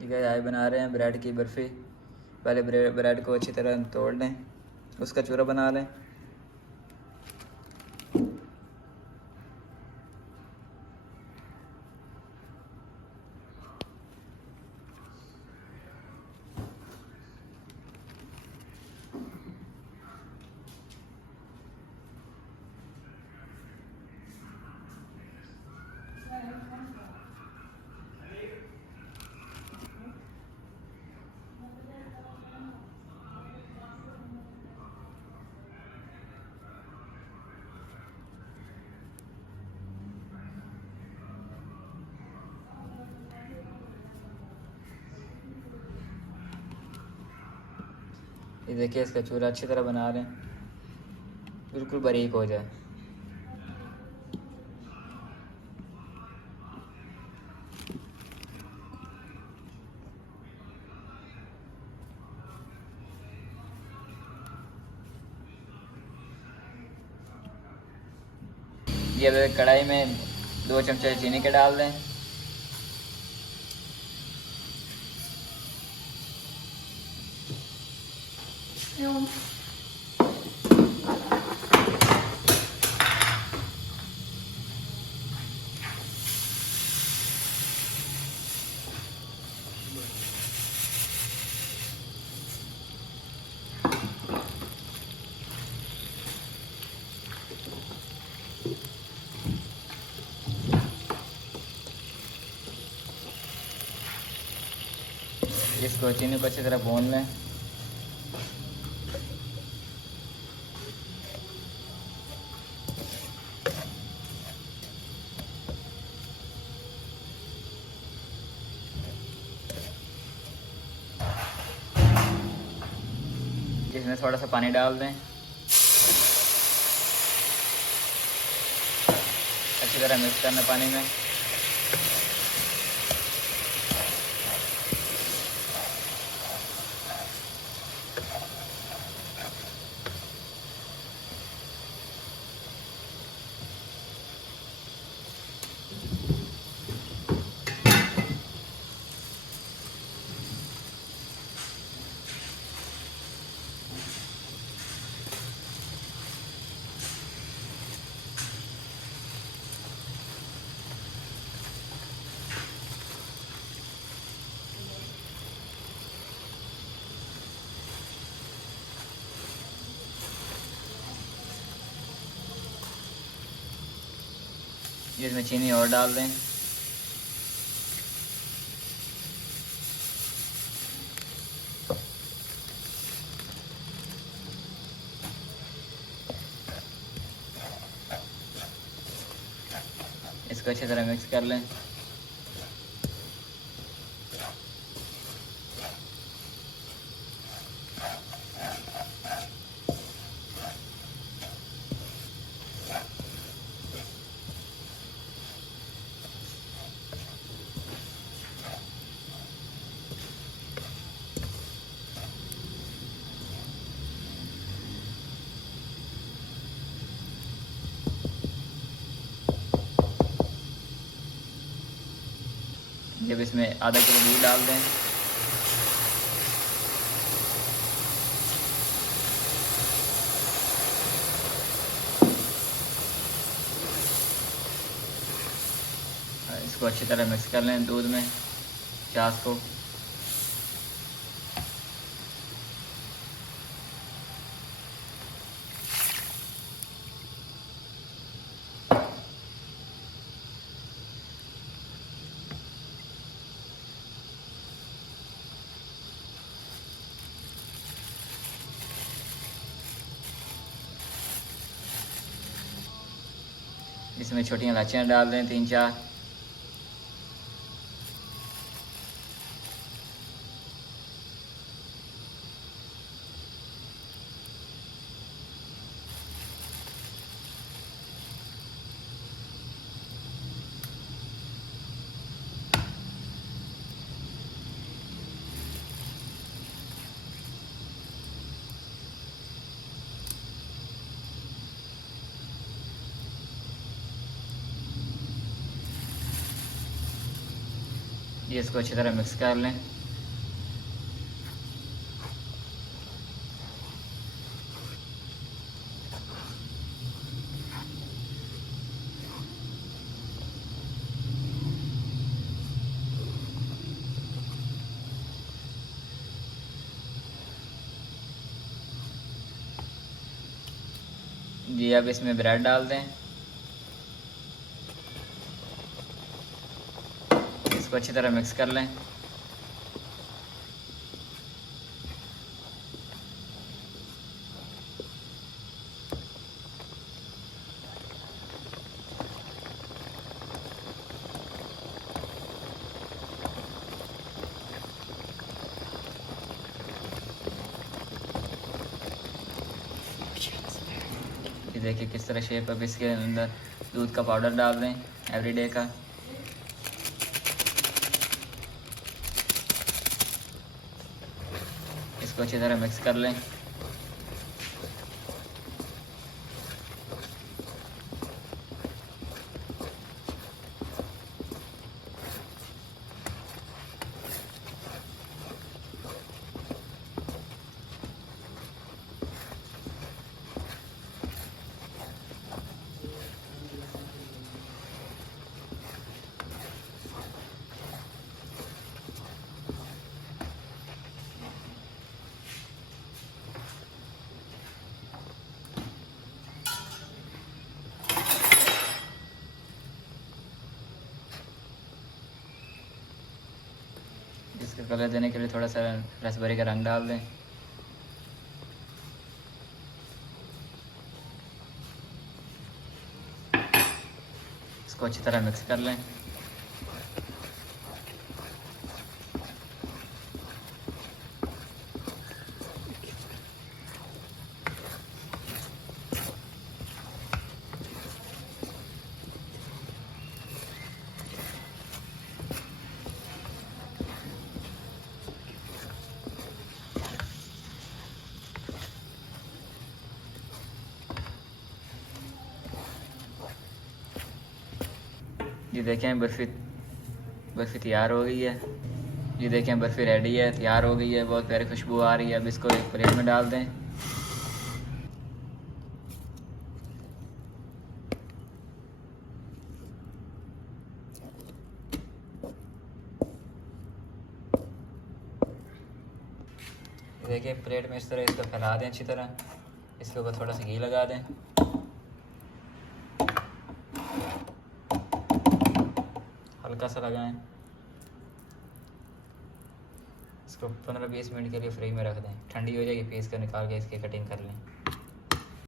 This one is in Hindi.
ये आज बना रहे हैं ब्रेड की बर्फ़ी। पहले ब्रेड को अच्छी तरह तोड़ लें, उसका चूरा बना लें। ये देखिए, इसका चूरा अच्छी तरह बना लें, बिल्कुल बारीक हो जाए। ये अब कढ़ाई में 2 चमचे चीनी के डाल दें। इसको चीनी को अच्छी तरह भून लें। इसमें थोड़ा सा पानी डाल दें, अच्छी तरह मिक्स करना पानी में। इसमें चीनी और डाल दें। इसको अच्छी तरह मिक्स कर लें। जब इसमें आधा किलो दूध डाल दें। इसको अच्छी तरह मिक्स कर लें दूध में, छाछ को। इसमें छोटी इलायचियाँ डाल दें, 3-4। ये इसको अच्छी तरह मिक्स कर लें। जी अब इसमें ब्रेड डाल दें। इसको अच्छी तरह मिक्स कर लें। ये देखिए किस तरह शेप। अब इसके अंदर दूध का पाउडर डाल दें एवरीडे का। इसको अच्छी तरह मिक्स कर लें। इसका कलर देने के लिए थोड़ा सा रसबेरी का रंग डाल दें। इसको अच्छी तरह मिक्स कर लें। ये देखें बर्फ़ी तैयार हो गई है। ये देखें बर्फ़ी रेडी है, तैयार हो गई है। बहुत प्यारी खुशबू आ रही है। अब इसको एक प्लेट में डाल दें। ये देखिए प्लेट में इस तरह इसको फैला दें अच्छी तरह। इसके ऊपर थोड़ा सा घी लगा दें। हल्का सा लगाएं। इसको 15-20 मिनट के लिए फ्रिज में रख दें। ठंडी हो जाएगी फिर इसको निकाल के इसकी कटिंग कर लें।